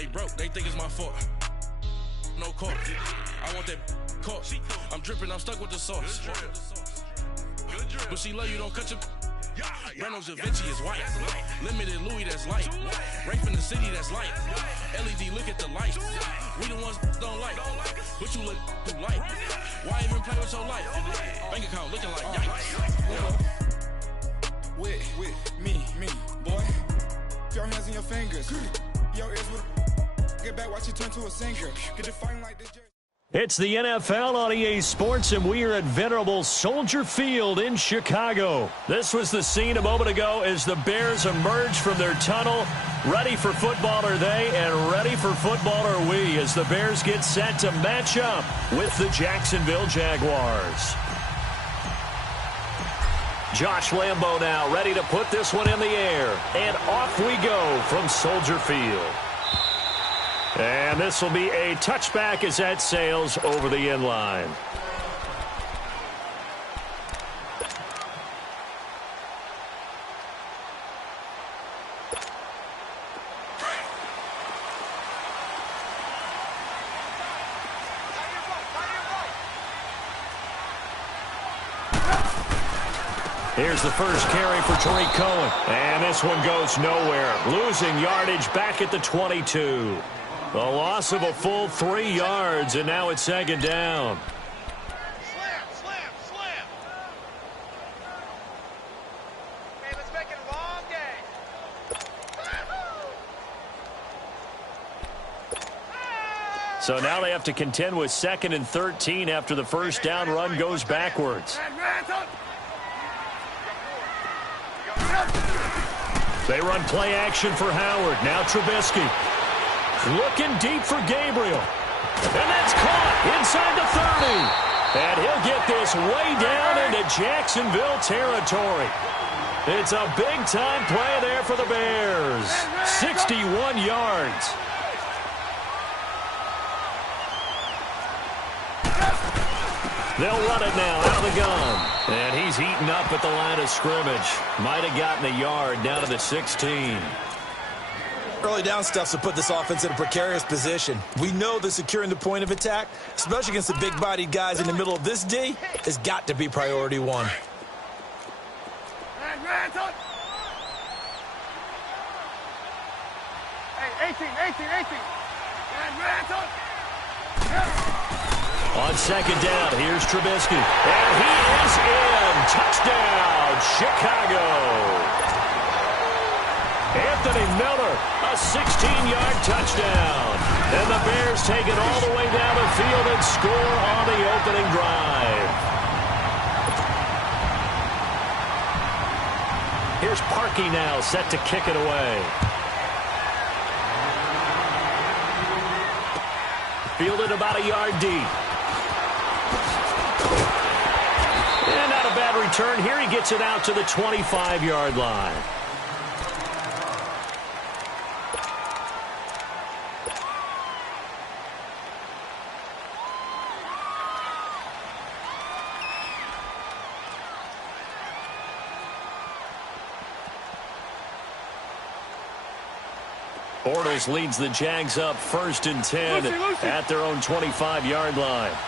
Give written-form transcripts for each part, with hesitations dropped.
They broke, they think it's my fault. No court. I want that court. I'm dripping, I'm stuck with the sauce. But she love you, don't cut your. Reynolds Da Vinci is white. Limited Louis, that's light. Rape in the city, that's light. LED, look at the light. We the ones don't like. But you look too light. Why even play with your life? Bank account looking like yikes. With me, boy. Your hands in your fingers. Your ears with. Get back, watch you turn to a singer. Get the fighting like this. It's the NFL on EA Sports, and we are at venerable Soldier Field in Chicago. This was the scene a moment ago as the Bears emerged from their tunnel. Ready for football are they, and ready for football are we, as the Bears get set to match up with the Jacksonville Jaguars. Josh Lambo now ready to put this one in the air, and off we go from Soldier Field. And this will be a touchback as that sails over the end line. Here's the first carry for Tariq Cohen. And this one goes nowhere. Losing yardage back at the 22. The loss of a full 3 yards, and now it's second down. Slam. Hey, let's make it a long game. So now they have to contend with 2nd and 13 after the first down run goes backwards. They run play action for Howard. Now Trubisky. Looking deep for Gabriel. And that's caught inside the 30. And he'll get this way down into Jacksonville territory. It's a big-time play there for the Bears. 61 yards. They'll run it now out of the gun. And he's heating up at the line of scrimmage. Might have gotten a yard down to the 16. Early down stuff to put this offense in a precarious position. We know that securing the point of attack, especially against the big-bodied guys in the middle of this D, has got to be priority one. Hey, 18. On second down, here's Trubisky. And he is in. Touchdown, Chicago. Anthony Miller, a 16-yard touchdown. And the Bears take it all the way down the field and score on the opening drive. Here's Parkey now, set to kick it away. Fielded about a yard deep. And not a bad return. Here he gets it out to the 25-yard line. Bortles leads the Jags up 1st and 10 at their own 25-yard line. Hey,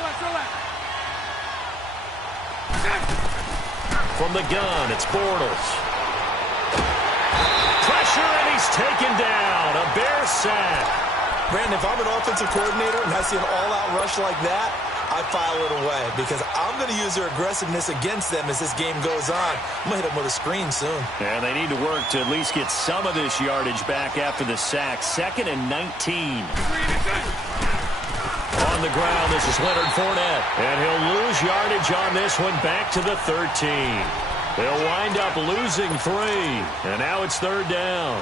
watch the slip. From the gun, it's Bortles. Pressure, and he's taken down. A Bear sack. Brandon, if I'm an offensive coordinator and I see an all-out rush like that, I file it away because I'm going to use their aggressiveness against them as this game goes on. I'm going to hit them with a screen soon. And they need to work to at least get some of this yardage back after the sack. 2nd and 19. On the ground, this is Leonard Fournette. And he'll lose yardage on this one back to the 13. They'll wind up losing 3. And now it's 3rd down.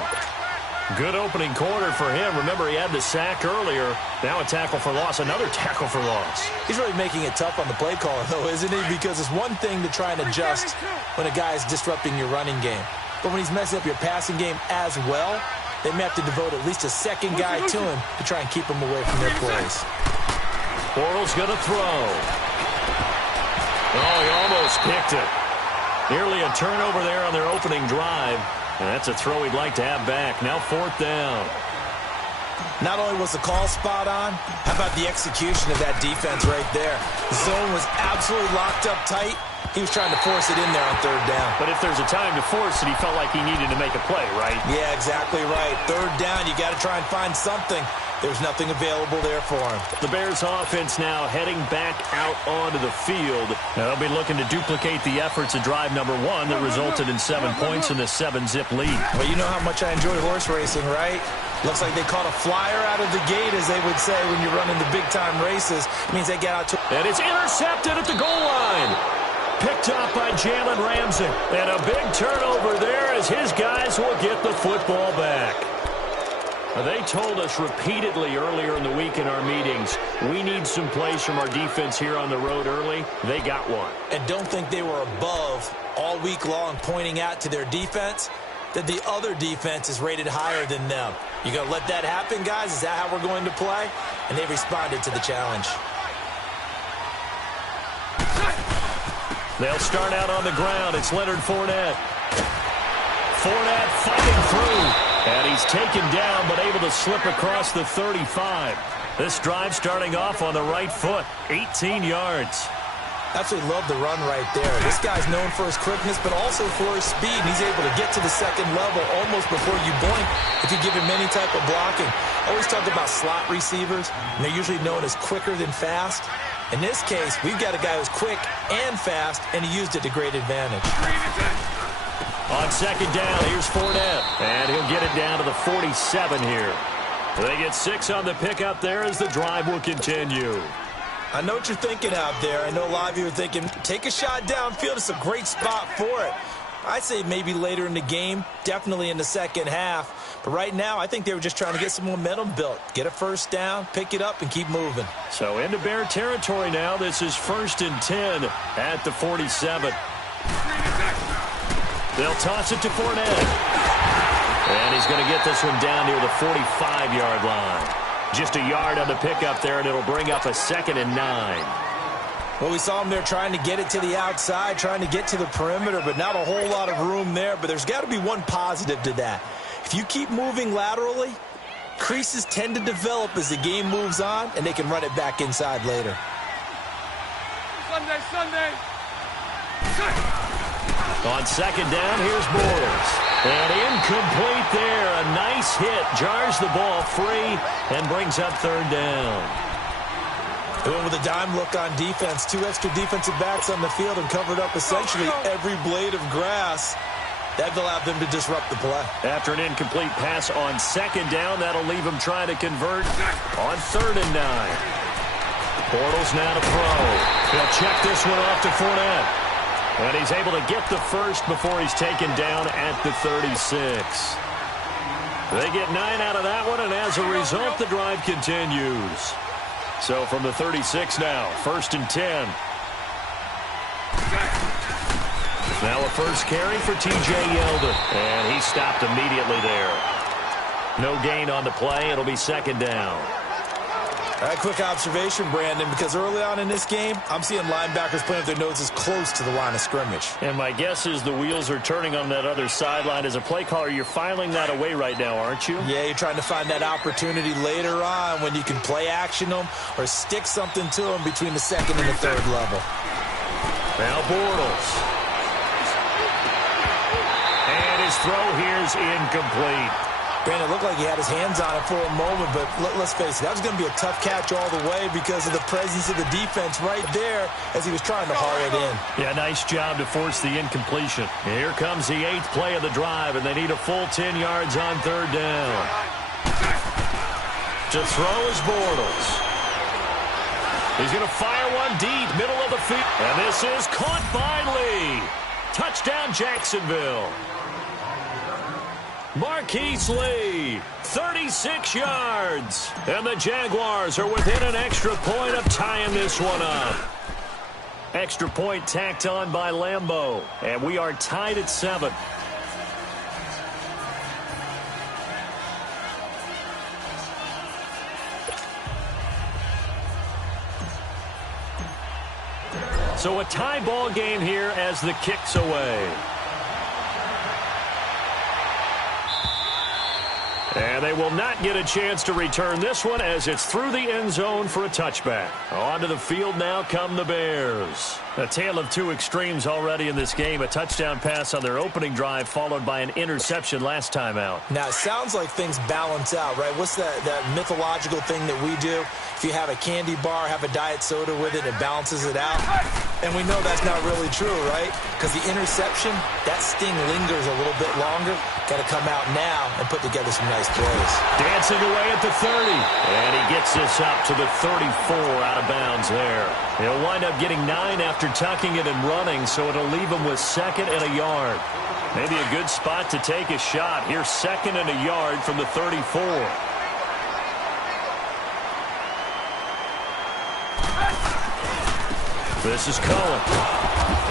Good opening quarter for him. Remember, he had the sack earlier. Now a tackle for loss, another tackle for loss. He's really making it tough on the play caller, though, isn't he? Because it's one thing to try and adjust when a guy is disrupting your running game. But when he's messing up your passing game as well, they may have to devote at least a second guy to him to try and keep him away from their plays. Bortles going to throw. Oh, he almost picked it. Nearly a turnover there on their opening drive. And that's a throw he'd like to have back. Now 4th down. Not only was the call spot on, how about the execution of that defense right there? The zone was absolutely locked up tight. He was trying to force it in there on 3rd down. But if there's a time to force it, he felt like he needed to make a play, right? Yeah, exactly right. 3rd down, you got to try and find something. There's nothing available there for him. The Bears offense now heading back out onto the field. Now they'll be looking to duplicate the efforts of drive number 1 that resulted in 7 points in the 7-zip lead. Well, you know how much I enjoy horse racing, right? Looks like they caught a flyer out of the gate, as they would say when you're running the big-time races. It means they get out to... And it's intercepted at the goal line. Picked up by Jalen Ramsey. And a big turnover there as his guys will get the football back. They told us repeatedly earlier in the week in our meetings, we need some plays from our defense here on the road early. They got one. And don't think they were above all week long pointing out to their defense that the other defense is rated higher than them. You going to let that happen, guys? Is that how we're going to play? And they responded to the challenge. They'll start out on the ground. It's Leonard Fournette. Fournette fighting through. And he's taken down, but able to slip across the 35. This drive starting off on the right foot. 18 yards. Absolutely love the run right there. This guy's known for his quickness, but also for his speed. And he's able to get to the 2nd level almost before you blink if you give him any type of blocking. Always talk about slot receivers, and they're usually known as quicker than fast. In this case, we've got a guy who's quick and fast, and he used it to great advantage. On 2nd down, here's Fournette. And he'll get it down to the 47 here. They get 6 on the pickup there as the drive will continue. I know what you're thinking out there. I know a lot of you are thinking, take a shot downfield. It's a great spot for it. I'd say maybe later in the game, definitely in the 2nd half. But right now, I think they were just trying to get some momentum built. Get a 1st down, pick it up, and keep moving. So into Bear territory now. This is 1st and 10 at the 47. They'll toss it to Fournette. And he's going to get this one down near the 45-yard line. Just a yard on the pickup there, and it'll bring up a 2nd and 9. Well, we saw him there trying to get it to the outside, trying to get to the perimeter, but not a whole lot of room there. But there's got to be one positive to that. If you keep moving laterally, creases tend to develop as the game moves on, and they can run it back inside later. Sunday. On 2nd down, here's Bortles. And incomplete there. A nice hit. Jars the ball free and brings up 3rd down. They went with a dime look on defense. 2 extra defensive backs on the field and covered up essentially every blade of grass. That allowed them to disrupt the play. After an incomplete pass on 2nd down, that'll leave him trying to convert on 3rd and 9. Bortles now to throw. He'll check this one off to Fournette. And he's able to get the 1st before he's taken down at the 36. They get 9 out of that one, and as a result, the drive continues. So from the 36 now, 1st and 10. Now a 1st carry for T.J. Yeldon. And he stopped immediately there. No gain on the play. It'll be 2nd down. All right, quick observation, Brandon, because early on in this game, I'm seeing linebackers playing with their noses close to the line of scrimmage. And my guess is the wheels are turning on that other sideline. As a play caller, you're filing that away right now, aren't you? Yeah, you're trying to find that opportunity later on when you can play action them or stick something to them between the 2nd and the 3rd level. Now Bortles. And his throw here's incomplete. Brandon, it looked like he had his hands on it for a moment, but let's face it, that was going to be a tough catch all the way because of the presence of the defense right there as he was trying to haul it in. Yeah, nice job to force the incompletion. Here comes the 8th play of the drive, and they need a full 10 yards on 3rd down. To throw is Bortles. He's going to fire one deep, middle of the field. And this is caught by Lee. Touchdown, Jacksonville. Marquise Lee, 36 yards. And the Jaguars are within an extra point of tying this one up. Extra point tacked on by Lambeau. And we are tied at 7. So a tie ball game here as the kick's away. And they will not get a chance to return this one as it's through the end zone for a touchback. Onto the field now come the Bears. A tale of two extremes already in this game. A touchdown pass on their opening drive followed by an interception last time out. Now, it sounds like things balance out, right? What's that mythological thing that we do? If you have a candy bar, have a diet soda with it, it balances it out. And we know that's not really true, right? Because the interception, that sting lingers a little bit longer. Got to come out now and put together some nice plays. Dancing away at the 30. And he gets this up to the 34 out of bounds there. He'll wind up getting 9 after tucking it and running, so it'll leave him with 2nd and a yard. Maybe a good spot to take a shot. Here's 2nd and a yard from the 34. This is Cohen.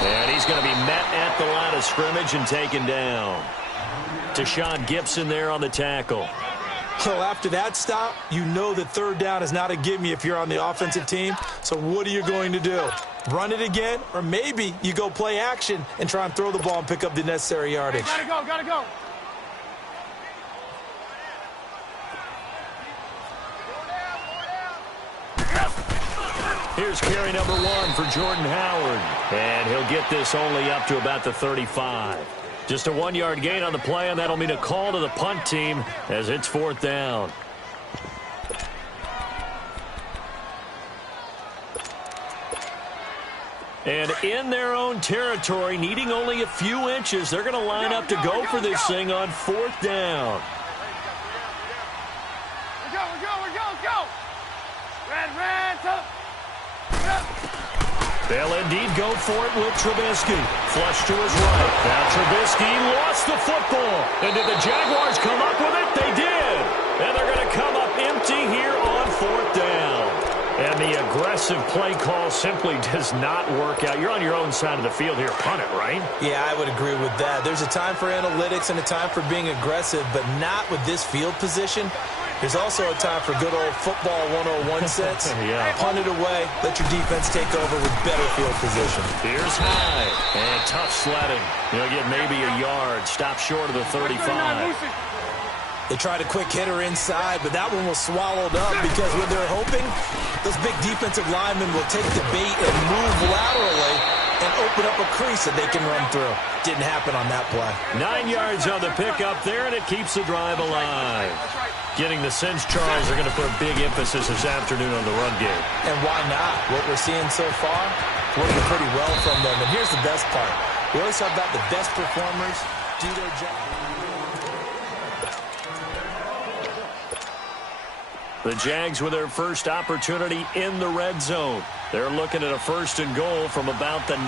And he's going to be met at the line of scrimmage and taken down. Deshaun Gibson there on the tackle. So after that stop, you know that 3rd down is not a gimme if you're on the offensive team. So what are you going to do? Run it again? Or maybe you go play action and try and throw the ball and pick up the necessary yardage. Hey, gotta go. Here's carry number 1 for Jordan Howard. And he'll get this only up to about the 35. Just a 1-yard gain on the play, and that'll mean a call to the punt team as it's 4th down. And in their own territory, needing only a few inches, they're going to line up to go for this thing on 4th down. Let's go. Red, They'll indeed go for it with Trubisky. Flush to his right. Now Trubisky lost the football. And did the Jaguars come up with it? They did. And they're going to come up empty here on 4th down. And the aggressive play call simply does not work out. You're on your own side of the field here. Punt it, right? Yeah, I would agree with that. There's a time for analytics and a time for being aggressive, but not with this field position. There's also a time for good old football 101 sets. Yeah. Punt it away. Let your defense take over with better field position. Here's high. And tough sledding. He'll get maybe a yard. Stop short of the 35. They tried a quick hitter inside, but that one was swallowed up because when they're hoping, those big defensive linemen will take the bait and move laterally and open up a crease that they can run through. Didn't happen on that play. 9 yards on the pickup there, and it keeps the drive alive. Getting the sense Charles are going to put a big emphasis this afternoon on the run game. And why not? What we're seeing so far, working pretty well from them. And here's the best part. We always talk about the best performers do their job. The Jags with their first opportunity in the red zone. They're looking at a 1st and goal from about the 9.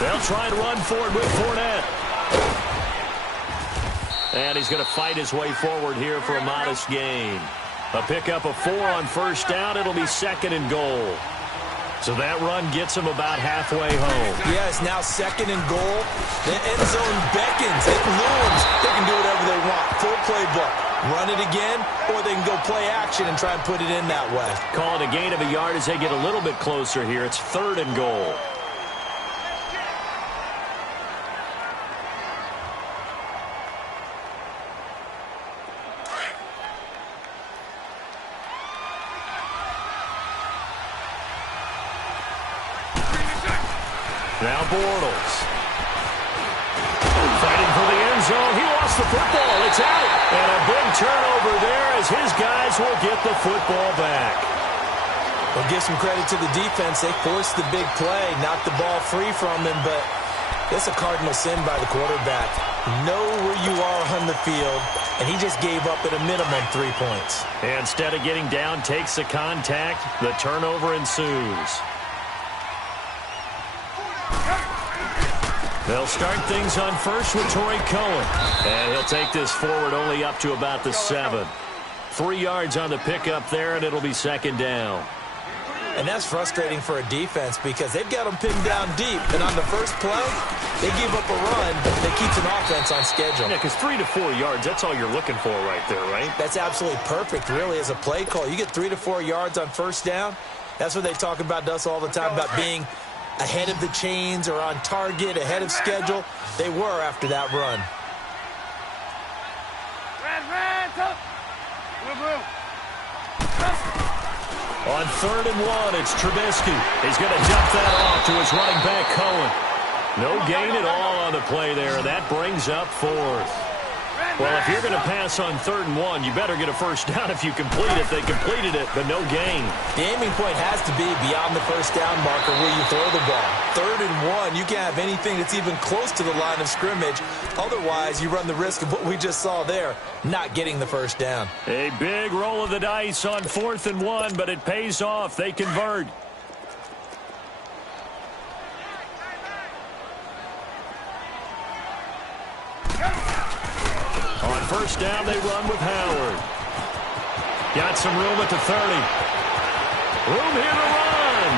They'll try and run forward with Fournette. And he's going to fight his way forward here for a modest gain. A pickup of 4 on 1st down. It'll be 2nd and goal. So that run gets him about halfway home. Yeah, it's now 2nd and goal. The end zone beckons. It looms. They can do whatever they want. Full playbook. Run it again, or they can go play action and try and put it in that way. Call it a gain of a yard as they get a little bit closer here. It's 3rd and goal. Now Bortles. Fighting for the end zone. He lost the football. It's out. And a big turnover there as his guys will get the football back. Well, give some credit to the defense. They forced the big play, knocked the ball free from him, but it's a cardinal sin by the quarterback. Know where you are on the field, and he just gave up at a minimum 3 points. And instead of getting down, takes the contact. The turnover ensues. They'll start things on 1st with Torrey Cohen. And he'll take this forward only up to about the 7. 3 yards on the pickup there, and it'll be 2nd down. And that's frustrating for a defense because they've got them pinned down deep. And on the first play, they give up a run that keeps an offense on schedule. Yeah, because 3 to 4 yards, that's all you're looking for right there, right? That's absolutely perfect, really, as a play call. You get 3 to 4 yards on 1st down, That's what they talk about to us all the time, about being ahead of the chains or on target, ahead of schedule. They were after that run. On 3rd and 1, it's Trubisky. He's going to dump that off to his running back, Cohen. No gain at all on the play there. That brings up 4th. Well, if you're going to pass on 3rd and 1, you better get a first down if you complete it. They completed it, but no gain. The aiming point has to be beyond the first down marker where you throw the ball. 3rd and 1, you can't have anything that's even close to the line of scrimmage. Otherwise, you run the risk of what we just saw there, not getting the first down. A big roll of the dice on 4th and 1, but it pays off. They convert. On first down, they run with Howard. Got some room at the 30. Room here to run.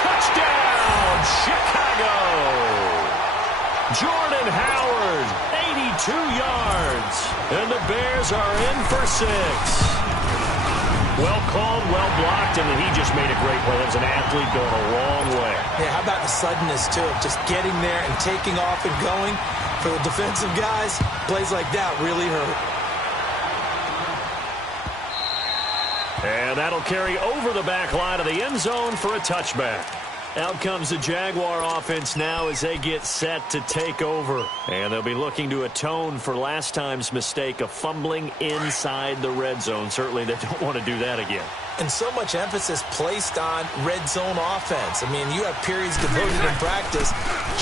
Touchdown, Chicago. Jordan Howard, 82 yards. And the Bears are in for 6. Well called, well blocked, and he just made a great play. That was an athlete going a long way. Yeah, how about the suddenness, too, of just getting there and taking off and going? For the defensive guys, plays like that really hurt. And that'll carry over the back line of the end zone for a touchback. Out comes the Jaguar offense now as they get set to take over. And they'll be looking to atone for last time's mistake of fumbling inside the red zone. Certainly they don't want to do that again. And so much emphasis placed on red zone offense. I mean, you have periods devoted in practice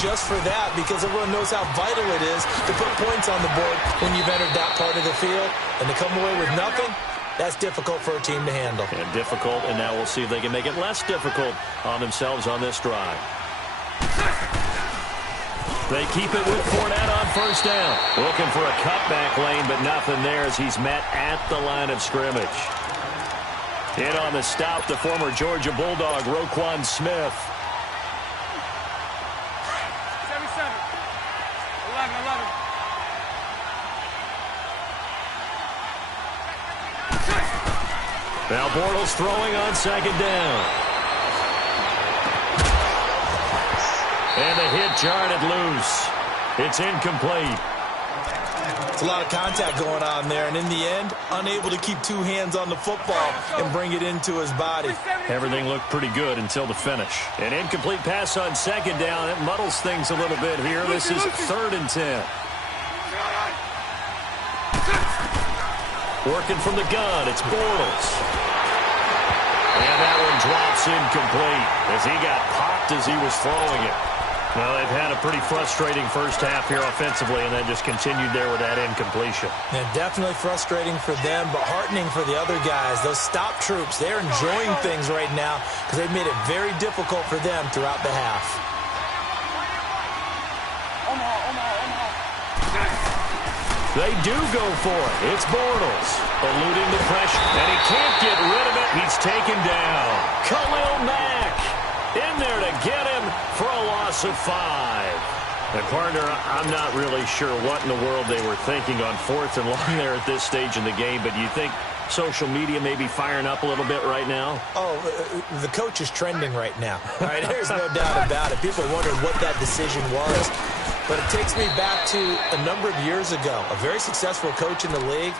just for that because everyone knows how vital it is to put points on the board when you've entered that part of the field. And to come away with nothing, that's difficult for a team to handle. And difficult, and now we'll see if they can make it less difficult on themselves on this drive. They keep it with Fournette on first down. Looking for a cutback lane, but nothing there as he's met at the line of scrimmage. In on the stop, the former Georgia Bulldog, Roquan Smith. 77. 11. Now Bortles throwing on second down. And the hit jarred it loose. It's incomplete. It's a lot of contact going on there, and in the end, unable to keep two hands on the football and bring it into his body. Everything looked pretty good until the finish. An incomplete pass on second down. It muddles things a little bit here. This is 3rd and 10. Working from the gun, it's Bortles. And that one drops incomplete as he got popped as he was throwing it. Well, they've had a pretty frustrating first half here offensively, and then just continued there with that incompletion. Yeah, definitely frustrating for them, but heartening for the other guys. Those stop troops, they're enjoying things right now because they've made it very difficult for them throughout the half. They do go for it. It's Bortles eluding the pressure, and he can't get rid of it. He's taken down. Khalil Mack in there to get him for a loss of 5. And partner, I'm not really sure what in the world they were thinking on 4th and long there at this stage in the game, but you think social media may be firing up a little bit right now? Oh, the coach is trending right now. All right, there's no doubt about it. People wondered what that decision was. But it takes me back to a number of years ago. A very successful coach in the league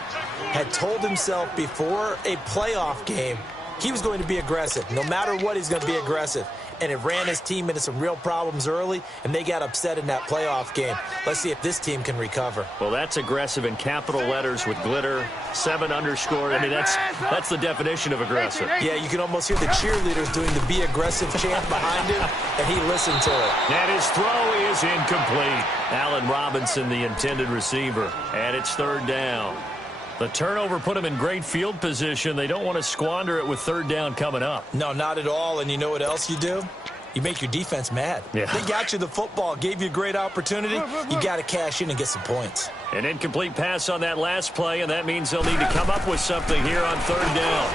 had told himself before a playoff game he was going to be aggressive. No matter what, he's going to be aggressive. And it ran his team into some real problems early, and they got upset in that playoff game. Let's see if this team can recover. Well, that's aggressive in capital letters with glitter, 7 underscore. I mean, that's the definition of aggressive. Yeah, you can almost hear the cheerleaders doing the be aggressive chant behind him, and he listened to it. And his throw is incomplete. Allen Robinson, the intended receiver. And it's 3rd down. The turnover put him in great field position. They don't want to squander it with 3rd down coming up. No, not at all. And you know what else you do? You make your defense mad. Yeah. They got you the football, gave you a great opportunity. You got to cash in and get some points. An incomplete pass on that last play, and that means they'll need to come up with something here on 3rd down.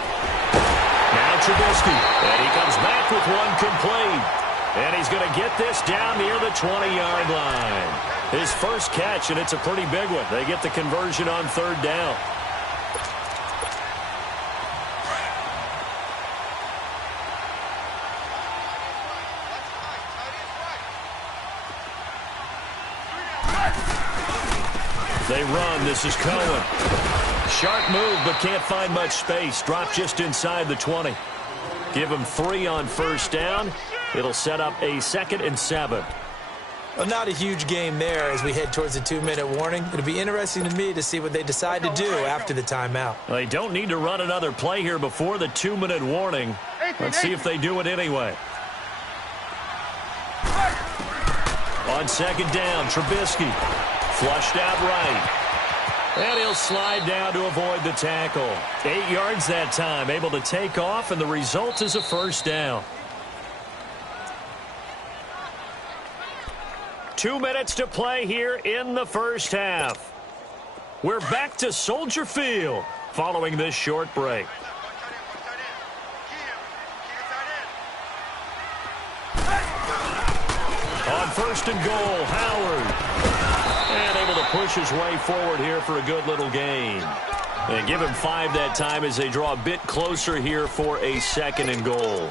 Now Trubisky, and he comes back with one complete. And he's going to get this down near the 20-yard line. His first catch, and it's a pretty big one. They get the conversion on 3rd down. They run. This is Cohen. Sharp move, but can't find much space. Drop just inside the 20. Give him 3 on first down. It'll set up a 2nd and 7. Well, not a huge game there as we head towards the 2-minute warning. It'll be interesting to me to see what they decide to do after the timeout. They don't need to run another play here before the 2-minute warning. Let's see if they do it anyway. On 2nd down, Trubisky. Flushed out right. And he'll slide down to avoid the tackle. 8 yards that time, able to take off, and the result is a first down. 2 minutes to play here in the first half. We're back to Soldier Field following this short break. On 1st and goal, Howard. And able to push his way forward here for a good little gain. And give him 5 that time as they draw a bit closer here for a 2nd and goal.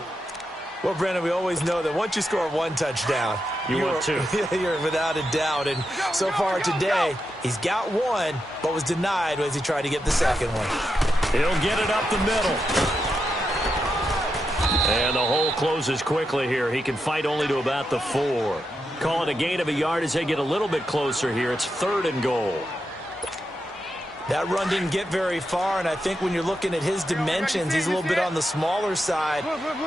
Well, Brendan, we always know that once you score 1 touchdown, want 2. You're without a doubt. And so far today, he's got 1, but was denied as he tried to get the 2nd one. He'll get it up the middle. And the hole closes quickly here. He can fight only to about the 4. Call it a gain of a yard as they get a little bit closer here. It's 3rd and goal. That run didn't get very far, and I think when you're looking at his dimensions, he's a little bit on the smaller side.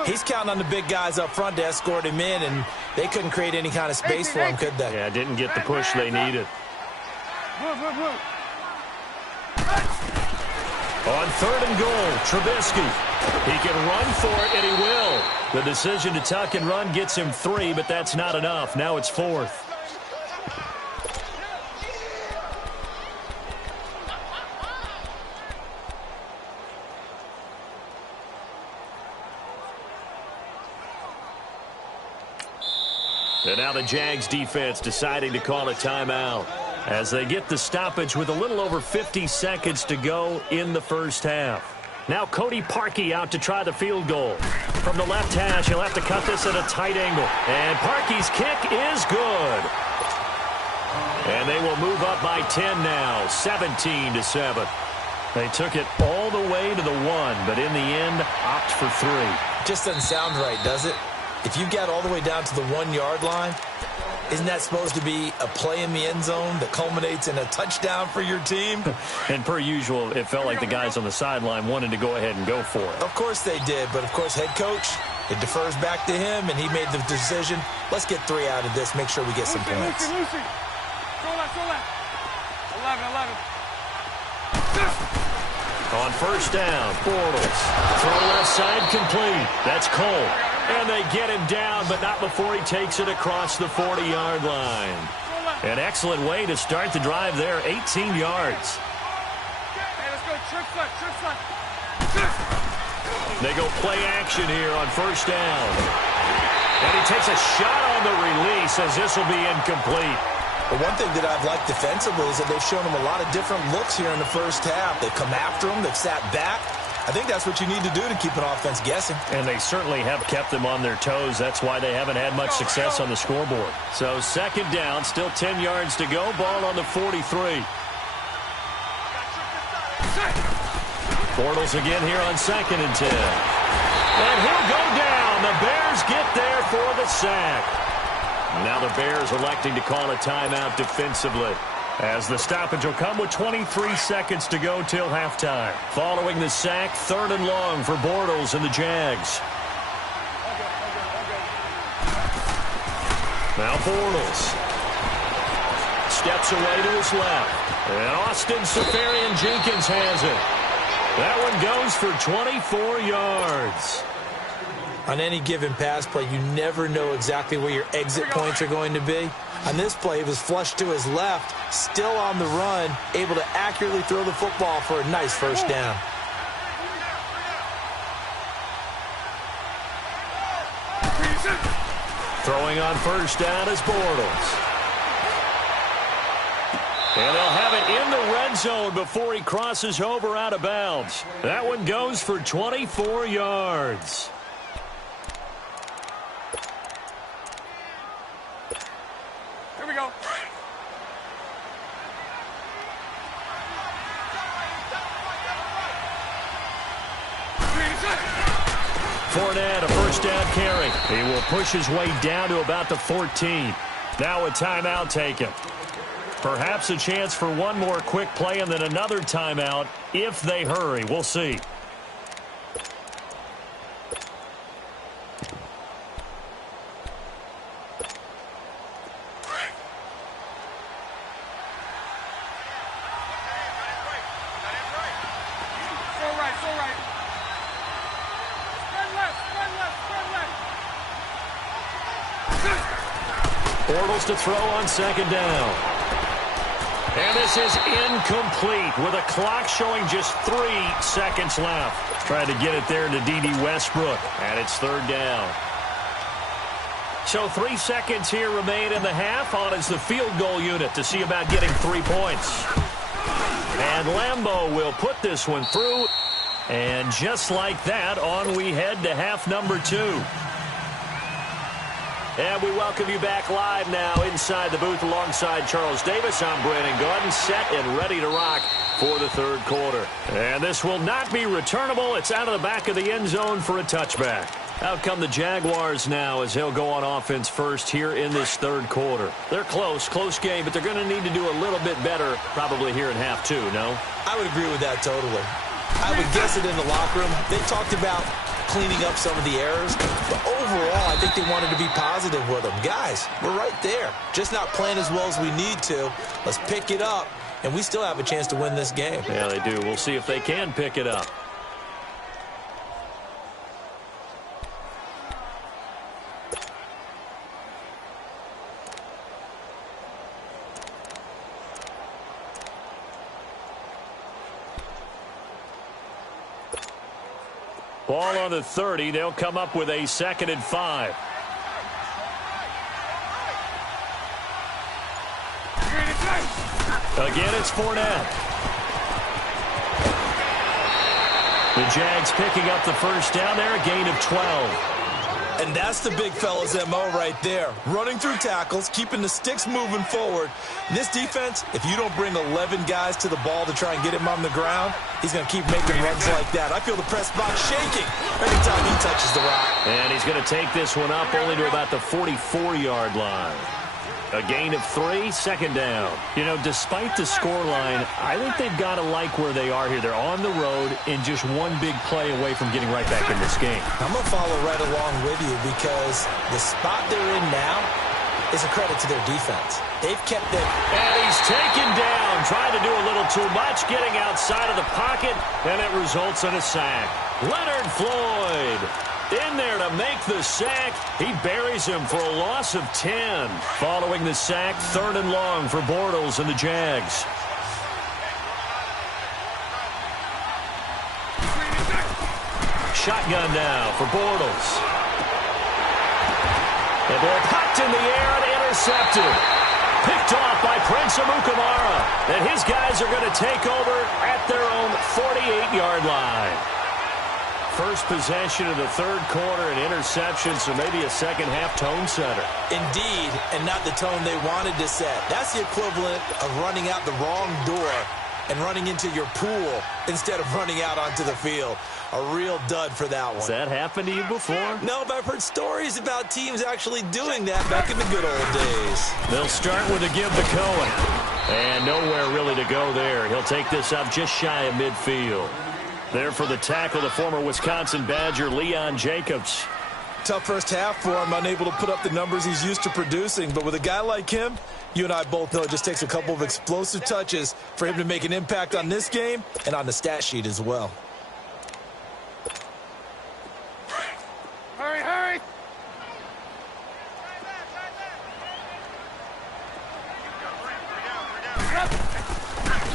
He's counting on the big guys up front to escort him in, and they couldn't create any kind of space for him, could they? Yeah, didn't get the push they needed. On 3rd and goal, Trubisky. He can run for it, and he will. The decision to tuck and run gets him 3, but that's not enough. Now it's 4th. And now the Jags defense deciding to call a timeout as they get the stoppage with a little over 50 seconds to go in the first half. Now Cody Parkey out to try the field goal. From the left hash, he'll have to cut this at a tight angle. And Parkey's kick is good. And they will move up by 10 now, 17-7. They took it all the way to the 1, but in the end, opt for 3. Just doesn't sound right, does it? If you get all the way down to the 1-yard line, isn't that supposed to be a play in the end zone that culminates in a touchdown for your team? And per usual, it felt like the guys on the sideline wanted to go ahead and go for it. Of course they did, but of course head coach, it defers back to him, and he made the decision. Let's get 3 out of this, make sure we get some points. Lucy. Go left. 11. On first down, Bortles. Throw left side complete. That's Cole. And they get him down, but not before he takes it across the 40-yard line. An excellent way to start the drive there, 18 yards. Hey, let's go trick flat. They go play action here on first down. And he takes a shot on the release as this will be incomplete. But one thing that I've liked defensively is that they've shown him a lot of different looks here in the first half. They've come after him. They've sat back. I think that's what you need to do to keep an offense guessing. And they certainly have kept them on their toes. That's why they haven't had much success on the scoreboard. So 2nd down, still 10 yards to go. Ball on the 43. Bortles again here on 2nd and 10. And he'll go down. The Bears get there for the sack. Now the Bears electing to call a timeout defensively, as the stoppage will come with 23 seconds to go till halftime. Following the sack, 3rd and long for Bortles and the Jags. Now Bortles steps away to his left. And Austin Seferian-Jenkins has it. That one goes for 24 yards. On any given pass play, you never know exactly where your exit points are going to be. On this play, he was flushed to his left, still on the run, able to accurately throw the football for a nice first down. Throwing on first down is Bortles. And they'll have it in the red zone before he crosses over out of bounds. That one goes for 24 yards. Here we go. Fournette, a first down carry. He will push his way down to about the 14. Now a timeout taken. Perhaps a chance for one more quick play and then another timeout if they hurry. We'll see. Bortles to throw on second down. And this is incomplete with a clock showing just 3 seconds left. Trying to get it there to D.D. Westbrook. And it's third down. So 3 seconds here remain in the half. On is the field goal unit to see about getting 3 points. And Lambeau will put this one through. And just like that, on we head to half number 2. And we welcome you back live now inside the booth alongside Charles Davis. I'm Brandon Gordon, set and ready to rock for the third quarter. And this will not be returnable. It's out of the back of the end zone for a touchback. Out come the Jaguars now as they'll go on offense first here in this third quarter. They're close game, but they're going to need to do a little bit better probably here in half 2, no? I would agree with that totally. I would guess it in the locker room. They talked about cleaning up some of the errors, but overall, I think they wanted to be positive with them. Guys, we're right there. Just not playing as well as we need to. Let's pick it up, and we still have a chance to win this game. Yeah, they do. We'll see if they can pick it up. Ball on the 30. They'll come up with a 2nd and 5. Again, it's Fournette. The Jags picking up the first down there, a gain of 12. And that's the big fella's MO right there. Running through tackles, keeping the sticks moving forward. In this defense, if you don't bring 11 guys to the ball to try and get him on the ground, he's going to keep making runs like that. I feel the press box shaking every time he touches the rock. And he's going to take this one up only to about the 44-yard line. A gain of 3, 2nd down. You know, despite the scoreline, I think they've got to like where they are here. They're on the road and just one big play away from getting right back in this game. I'm going to follow right along with you because the spot they're in now is a credit to their defense. They've kept them. And he's taken down, trying to do a little too much, getting outside of the pocket, and it results in a sack. Leonard Floyd in there to make the sack. He buries him for a loss of 10. Following the sack, 3rd and long for Bortles and the Jags. Shotgun now for Bortles. The ball popped in the air and intercepted. Picked off by Prince Amukamara. And his guys are going to take over at their own 48-yard line. First possession of the third quarter, an interception, so maybe a second-half tone setter. Indeed, and not the tone they wanted to set. That's the equivalent of running out the wrong door and running into your pool instead of running out onto the field. A real dud for that one. Has that happened to you before? No, but I've heard stories about teams actually doing that back in the good old days. They'll start with a give to Cohen. And nowhere really to go there. He'll take this up just shy of midfield. There for the tackle, the former Wisconsin Badger, Leon Jacobs. Tough first half for him, unable to put up the numbers he's used to producing. But with a guy like him, you and I both know it just takes a couple of explosive touches for him to make an impact on this game and on the stat sheet as well. Hurry!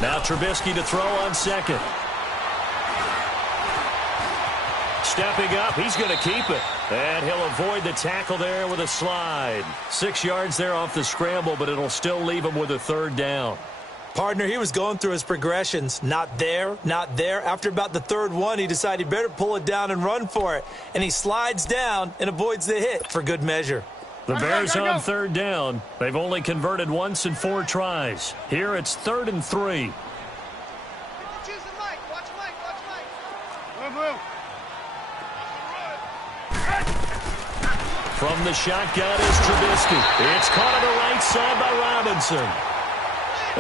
Now Trubisky to throw on second. Stepping up, he's going to keep it. And he'll avoid the tackle there with a slide. 6 yards there off the scramble, but it'll still leave him with a third down. Partner, he was going through his progressions. Not there, not there. After about the third one, he decided he better pull it down and run for it. And he slides down and avoids the hit for good measure. The Bears on third down. They've only converted once in 4 tries. Here it's 3rd and 3. Move. From the shotgun is Trubisky. It's caught on the right side by Robinson.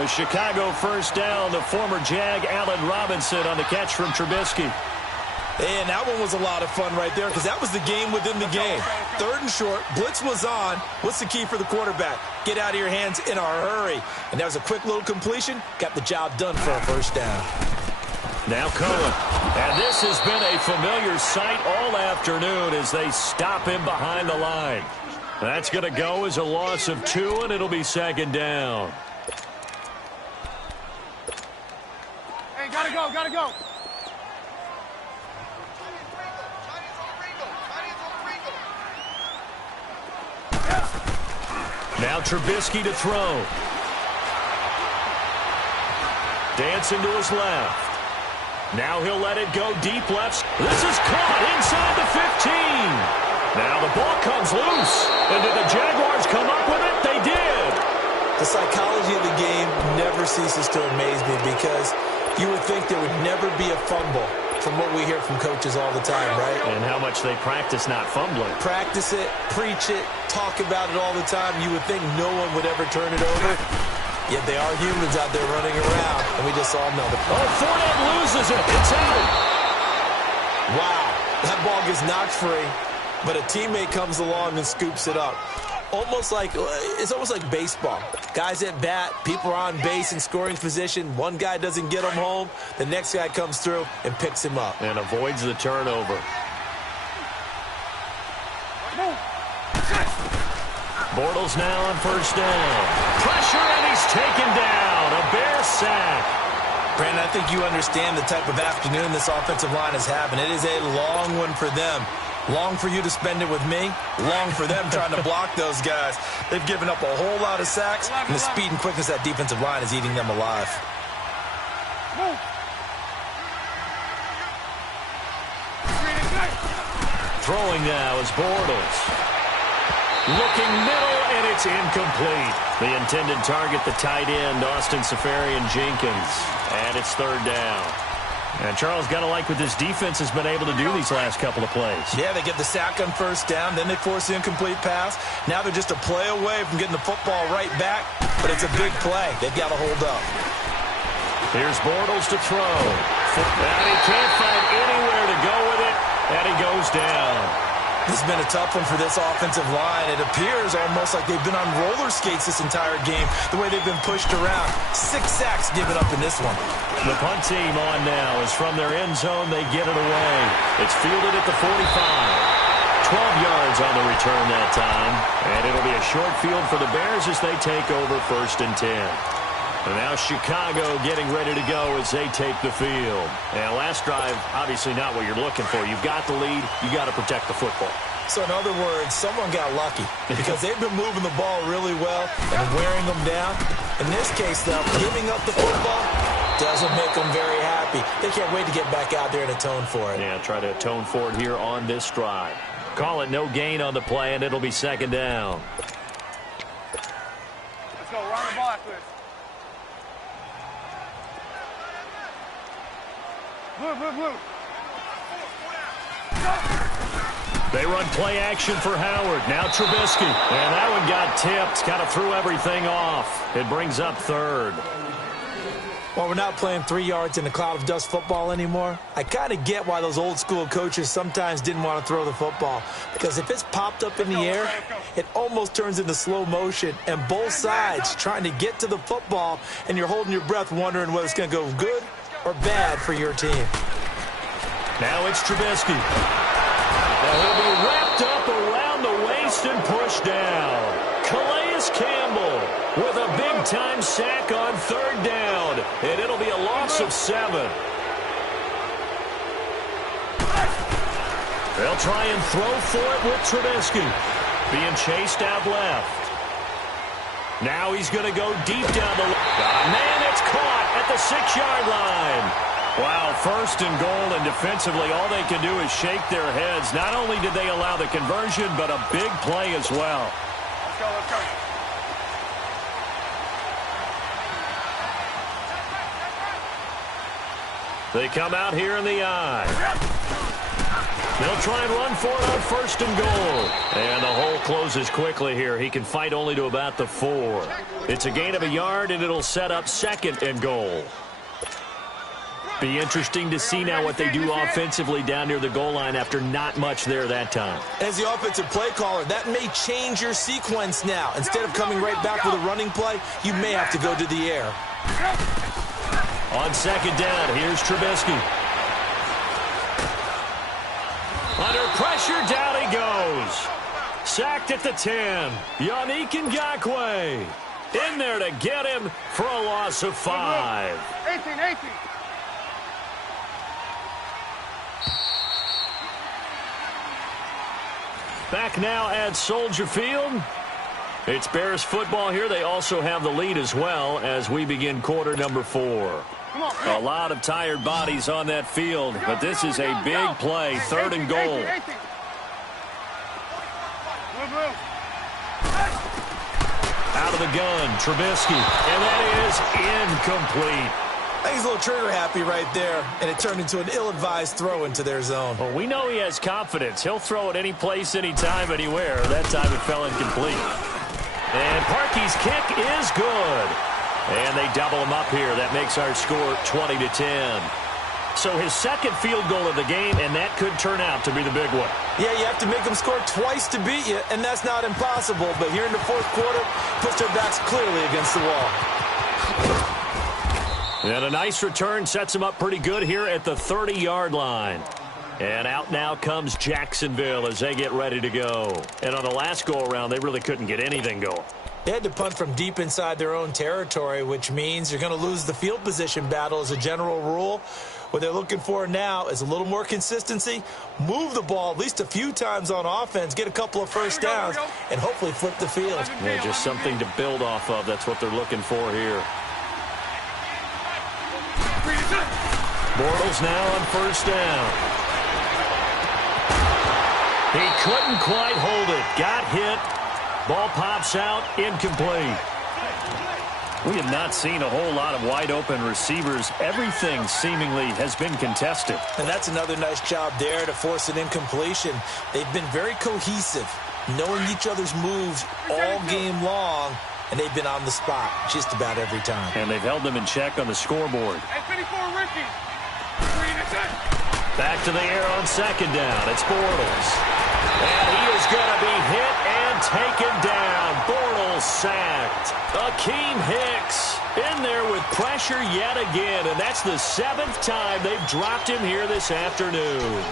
A Chicago first down. The former Jag, Allen Robinson, on the catch from Trubisky. And that one was a lot of fun right there because that was the game within the game. 3rd and short, blitz was on. What's the key for the quarterback? Get out of your hands in a hurry. And that was a quick little completion. Got the job done for a first down. Now Cohen. And this has been a familiar sight all afternoon as they stop him behind the line. That's going to go as a loss of 2, and it'll be 2nd down. Hey, gotta go, gotta go. Now Trubisky to throw. Dancing to his left. Now he'll let it go deep left. This is caught inside the 15. Now the ball comes loose. And did the Jaguars come up with it? They did. The psychology of the game never ceases to amaze me because you would think there would never be a fumble from what we hear from coaches all the time, right? And how much they practice not fumbling. Practice it, preach it, talk about it all the time. You would think no one would ever turn it over. Yet they are humans out there running around, and we just saw another. Oh, Fournette loses it. It's out. Wow, that ball gets knocked free, but a teammate comes along and scoops it up. It's almost like baseball. Guys at bat, people are on base in scoring position. One guy doesn't get him home. The next guy comes through and picks him up. And avoids the turnover. Bortles now on first down. Pressure, and he's taken down. A Bear sack. Brandon, I think you understand the type of afternoon this offensive line is having. It is a long one for them. Long for you to spend it with me. Long for them trying to block those guys. They've given up a whole lot of sacks, and the speed and quickness of that defensive line is eating them alive. Throwing now is Bortles. Looking middle, and it's incomplete. The intended target, the tight end, Austin Seferian-Jenkins. And it's 3rd down. And Charles, got to like what this defense has been able to do these last couple of plays. Yeah, they get the sack on first down, then they force the incomplete pass. Now they're just a play away from getting the football right back, but it's a big play. They've got to hold up. Here's Bortles to throw. And he can't find anywhere to go with it, and he goes down. This has been a tough one for this offensive line. It appears almost like they've been on roller skates this entire game, the way they've been pushed around. 6 sacks given up in this one. The punt team on now is from their end zone. They get it away. It's fielded at the 45. 12 yards on the return that time. And it'll be a short field for the Bears as they take over 1st and 10. And now Chicago getting ready to go as they take the field. And last drive, obviously not what you're looking for. You've got the lead. You got to protect the football. So in other words, someone got lucky because they've been moving the ball really well and wearing them down. In this case, though, giving up the football doesn't make them very happy. They can't wait to get back out there and atone for it. Yeah, try to atone for it here on this drive. Call it no gain on the play, and it'll be 2nd down. Let's go, run the ball after this. Blue. They run play action for Howard. Now Trubisky. And that one got tipped. Kind of threw everything off. It brings up 3rd. Well, we're not playing 3 yards in a cloud of dust football anymore. I kind of get why those old school coaches sometimes didn't want to throw the football. Because if it's popped up in the air, it almost turns into slow motion. And both sides trying to get to the football, and you're holding your breath wondering whether it's going to go good or bad for your team. Now it's Trubisky. Now he'll be wrapped up around the waist and pushed down. Calais Campbell with a big-time sack on 3rd down. And it'll be a loss of 7. They'll try and throw for it with Trubisky. Being chased out left. Now he's going to go deep down the line. Man, it's caught at the 6-yard line. Wow, 1st and goal, and defensively all they can do is shake their heads. Not only did they allow the conversion, but a big play as well. Let's go. They come out here in the eye. They'll try and run for it on 1st and goal. And the hole closes quickly here. He can fight only to about the 4. It's a gain of a yard, and it'll set up 2nd and goal. Be interesting to see now what they do offensively down near the goal line after not much there that time. As the offensive play caller, that may change your sequence now. Instead of coming right back with a running play, you may have to go to the air. On 2nd down, here's Trubisky. Under pressure, down he goes. Sacked at the 10. Yannick Ngakoue in there to get him for a loss of 5. 18. Back now at Soldier Field. It's Bears football here. They also have the lead as well as we begin quarter number 4. A lot of tired bodies on that field, but this is a big play, 3rd and goal. Out of the gun, Trubisky, and that is incomplete. I think he's a little trigger happy right there, and it turned into an ill-advised throw into their zone. Well, we know he has confidence. He'll throw it any place, anytime, anywhere. That time it fell incomplete. And Parkey's kick is good. And they double him up here. That makes our score 20-10. So his 2nd field goal of the game, and that could turn out to be the big one. Yeah, you have to make them score twice to beat you, and that's not impossible. But here in the 4th quarter, puts their backs clearly against the wall. And a nice return sets him up pretty good here at the 30-yard line. And out now comes Jacksonville as they get ready to go. And on the last go-around, they really couldn't get anything going. They had to punt from deep inside their own territory, which means you're going to lose the field position battle as a general rule. What they're looking for now is a little more consistency, move the ball at least a few times on offense, get a couple of first downs, and hopefully flip the field. Yeah, just something to build off of. That's what they're looking for here. Bortles now on 1st down. He couldn't quite hold it. Got hit. Ball pops out. Incomplete. We have not seen a whole lot of wide-open receivers. Everything seemingly has been contested. And that's another nice job there to force an incompletion. They've been very cohesive, knowing each other's moves all game long, and they've been on the spot just about every time. And they've held them in check on the scoreboard. Back to the air on 2nd down. It's Bortles. And he is going to be hit and taken down. Bortles sacked. Akeem Hicks in there with pressure yet again. And that's the 7th time they've dropped him here this afternoon.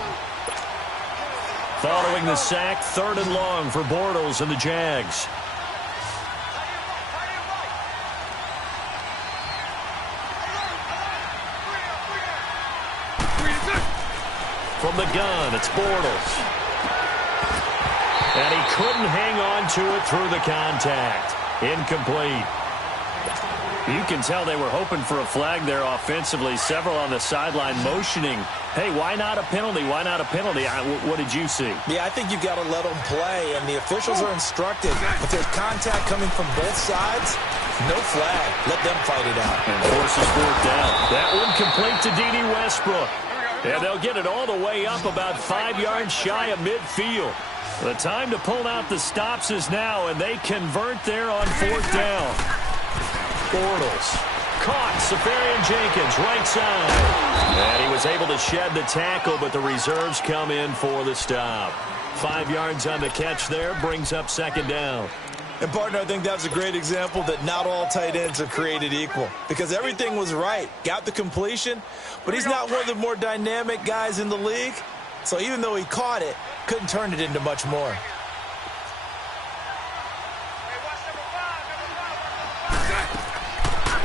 Following the sack, 3rd and long for Bortles and the Jags. From the gun, it's Bortles. And he couldn't hang on to it through the contact. Incomplete. You can tell they were hoping for a flag there offensively. Several on the sideline motioning, hey, why not a penalty? Why not a penalty? What did you see? Yeah, I think you've got to let them play, and the officials are instructed. If there's contact coming from both sides, no flag. Let them fight it out. And forces 4th down. That one complete to D.D. Westbrook. And they'll get it all the way up about 5 yards shy of midfield. The time to pull out the stops is now, and they convert there on 4th down. Bortles caught Safarian-Jenkins right side. And he was able to shed the tackle, but the reserves come in for the stop. 5 yards on the catch there, brings up 2nd down. And, partner, I think that was a great example that not all tight ends are created equal, because everything was right. Got the completion, but he's not one of the more dynamic guys in the league. So even though he caught it, couldn't turn it into much more.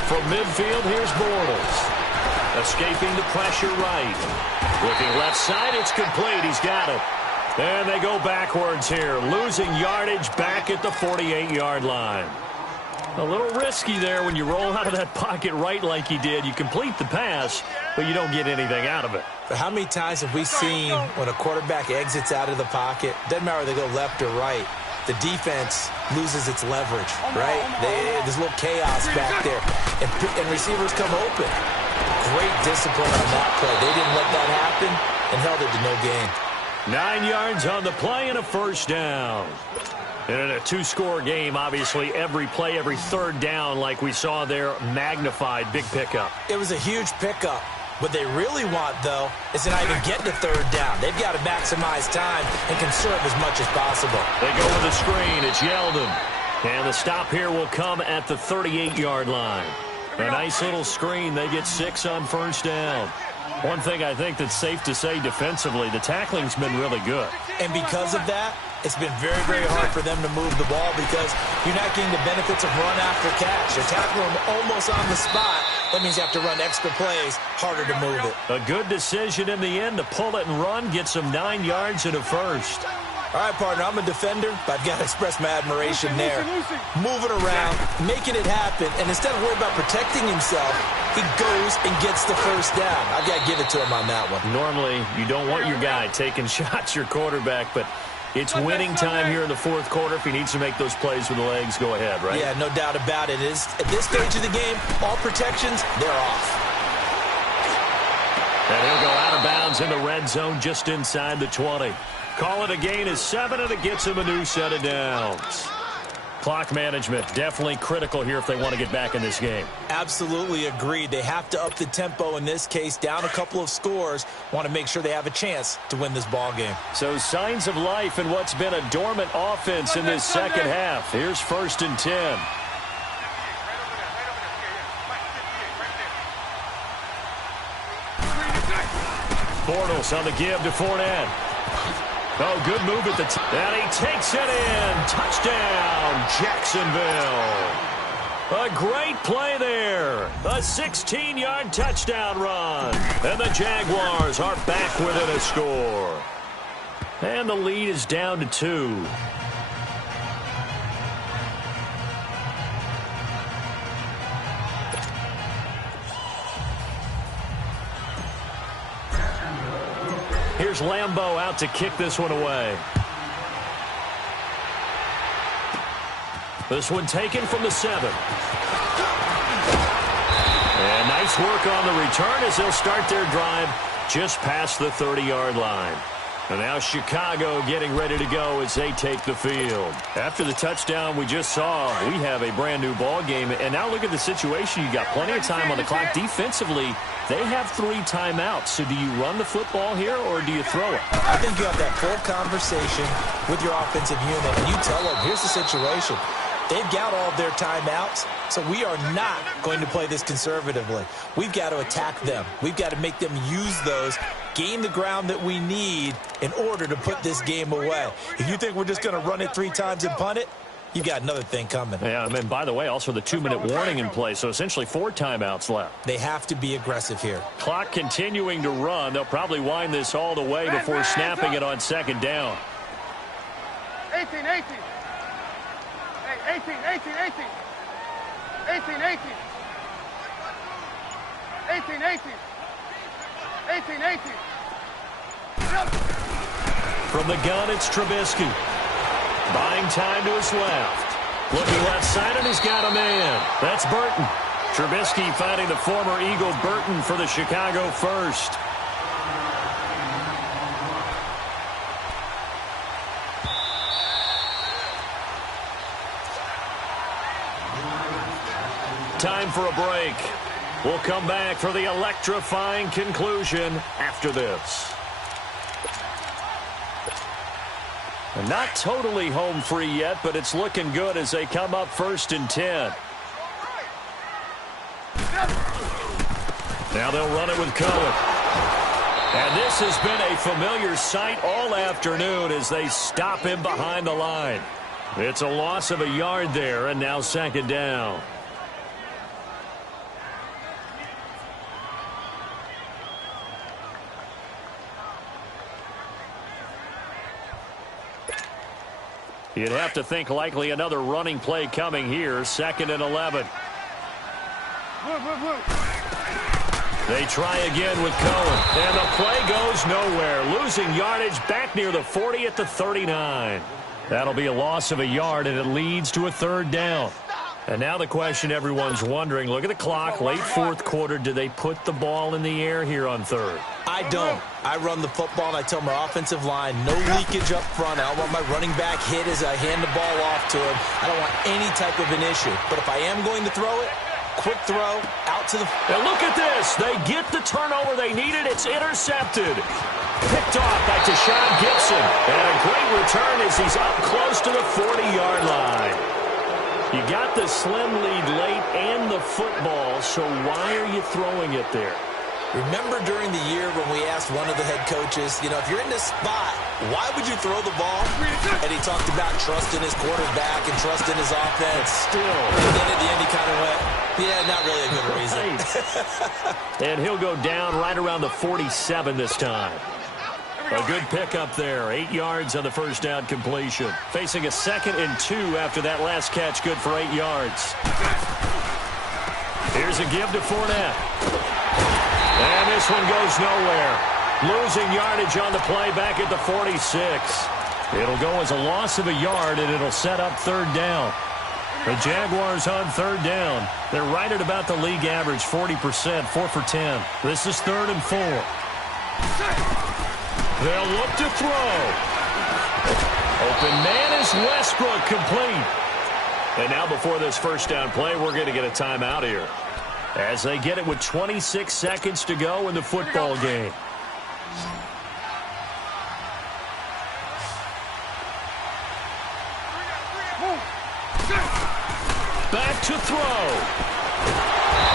From midfield, here's Bortles. Escaping the pressure right. Looking left side, it's complete. He's got it. And they go backwards here, losing yardage back at the 48-yard line. A little risky there when you roll out of that pocket right like he did. You complete the pass, but you don't get anything out of it. But how many times have we seen when a quarterback exits out of the pocket, doesn't matter whether they go left or right, the defense loses its leverage, right? There's a little chaos back there, and receivers come open. Great discipline on that play. They didn't let that happen and held it to no gain. 9 yards on the play and a first down. And in a two-score game, obviously, every play, every third down, like we saw there, magnified. Big pickup. It was a huge pickup. What they really want, though, is to not even get to third down. They've got to maximize time and conserve as much as possible. They go with a screen. It's Yeldon. And the stop here will come at the 38-yard line. A nice little screen. They get 6 on first down. One thing I think that's safe to say defensively, the tackling's been really good. And because of that, it's been very, very hard for them to move the ball because you're not getting the benefits of run after catch. You're tackling them almost on the spot. That means you have to run extra plays, harder to move it. A good decision in the end to pull it and run, get some 9 yards and a first. All right, partner, I'm a defender, but I've got to express my admiration there. Moving around, making it happen, and instead of worrying about protecting himself, he goes and gets the first down. I've got to give it to him on that one. Normally, you don't want your guy taking shots, your quarterback, but it's winning time here in the fourth quarter. If he needs to make those plays with the legs, go ahead, right? Yeah, no doubt about it. At this stage of the game, all protections, they're off. And he'll go out of bounds in the red zone just inside the 20. Call it a gain of 7, and it gets him a new set of downs. Clock management, definitely critical here if they want to get back in this game. Absolutely agreed. They have to up the tempo in this case, down a couple of scores. Want to make sure they have a chance to win this ball game. So signs of life in what's been a dormant offense in this second half. Here's 1st and 10. Bortles on the give to Fournette. Oh, good move at the and he takes it in. Touchdown, Jacksonville. A great play there. A 16-yard touchdown run. And the Jaguars are back within a score. And the lead is down to 2. Here's Lambeau out to kick this one away. This one taken from the 7. And nice work on the return as they'll start their drive just past the 30-yard line. And now Chicago getting ready to go as they take the field. After the touchdown we just saw, we have a brand-new ball game. And now look at the situation. You got plenty of time on the clock. Defensively, they have 3 timeouts. So do you run the football here or do you throw it? I think you have that full conversation with your offensive unit, and you tell them, here's the situation. They've got all of their timeouts, so we are not going to play this conservatively. We've got to attack them. We've got to make them use those, gain the ground that we need in order to put this game away. If you think we're just going to run it 3 times and punt it, you got another thing coming. Yeah, and by the way, also the 2-minute warning in play, so essentially 4 timeouts left. They have to be aggressive here. Clock continuing to run. They'll probably wind this all the way before snapping it on 2nd down. 18. Hey, 18. 18. From the gun, it's Trubisky. Buying time to his left. Looking left side, and he's got a man. That's Burton. Trubisky finding the former Eagle Burton for the Chicago first. Time for a break. We'll come back for the electrifying conclusion after this. And not totally home free yet, but it's looking good as they come up 1st and 10. Now they'll run it with Cohen. And this has been a familiar sight all afternoon as they stop him behind the line. It's a loss of a yard there, and now 2nd down. You'd have to think likely another running play coming here. 2nd and 11. They try again with Cohen. And the play goes nowhere. Losing yardage back near the 40 at the 39. That'll be a loss of a yard, and it leads to a 3rd down. And now the question everyone's wondering, look at the clock, late fourth quarter. Do they put the ball in the air here on third? I don't. I run the football, and I tell my offensive line, no leakage up front. I don't want my running back hit as I hand the ball off to him. I don't want any type of an issue. But if I am going to throw it, quick throw, out to the... And look at this. They get the turnover they needed. It's intercepted. Picked off by Tashawn Gibson. And a great return as he's up close to the 40-yard line. You got the slim lead late and the football, so why are you throwing it there? Remember during the year when we asked one of the head coaches, you know, if you're in this spot, why would you throw the ball? And he talked about trusting his quarterback and trusting his offense. Still. And then at the end he kind of went, yeah, not really a good reason. And he'll go down right around the 47 this time. A good pickup there. 8 yards on the first down completion. Facing a 2nd and 2 after that last catch, good for 8 yards. Here's a give to Fournette. And this one goes nowhere. Losing yardage on the play back at the 46. It'll go as a loss of a yard, and it'll set up third down. The Jaguars on third down. They're right at about the league average, 40%, 4 for 10. This is 3rd and 4. They'll look to throw. Open man is Westbrook, complete. And now before this first down play, we're going to get a timeout here, as they get it with 26 seconds to go in the football game. Back to throw.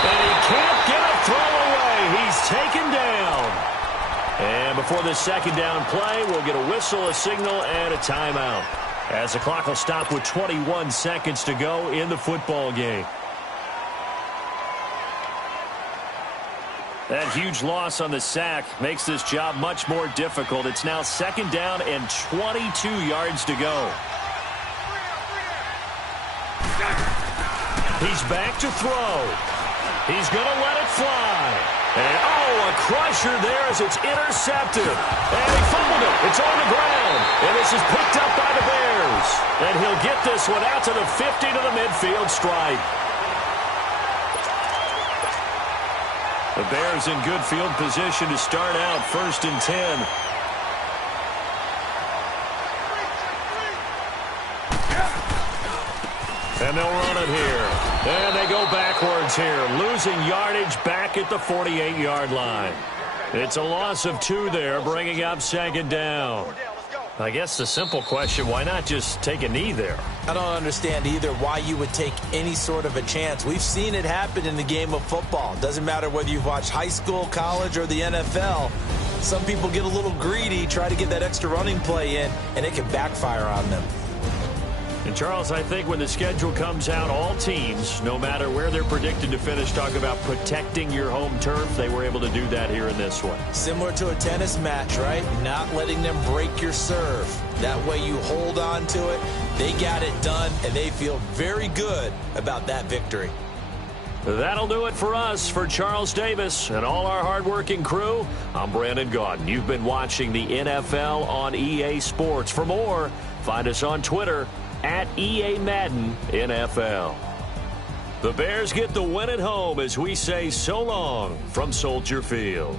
And he can't get a throw away. He's taken down. And before this second down play, we'll get a whistle, a signal, and a timeout, as the clock will stop with 21 seconds to go in the football game. That huge loss on the sack makes this job much more difficult. It's now 2nd down and 22 yards to go. He's back to throw. He's going to let it fly. And, a crusher there as it's intercepted. And he fumbled it. It's on the ground. And this is picked up by the Bears. And he'll get this one out to the 50 to the midfield stripe. The Bears in good field position to start out, 1st and 10. And they'll run it here. And they go backwards here, losing yardage back at the 48-yard line. It's a loss of 2 there, bringing up 2nd down. I guess the simple question, why not just take a knee there? I don't understand either why you would take any sort of a chance. We've seen it happen in the game of football. Doesn't matter whether you've watched high school, college, or the NFL. Some people get a little greedy, try to get that extra running play in, and it can backfire on them. And, Charles, I think when the schedule comes out, all teams, no matter where they're predicted to finish, talk about protecting your home turf. They were able to do that here in this one. Similar to a tennis match, right? Not letting them break your serve. That way you hold on to it. They got it done, and they feel very good about that victory. That'll do it for us. For Charles Davis and all our hardworking crew, I'm Brandon Gaudin. You've been watching the NFL on EA Sports. For more, find us on Twitter at EA Madden NFL. The Bears get the win at home as we say so long from Soldier Field.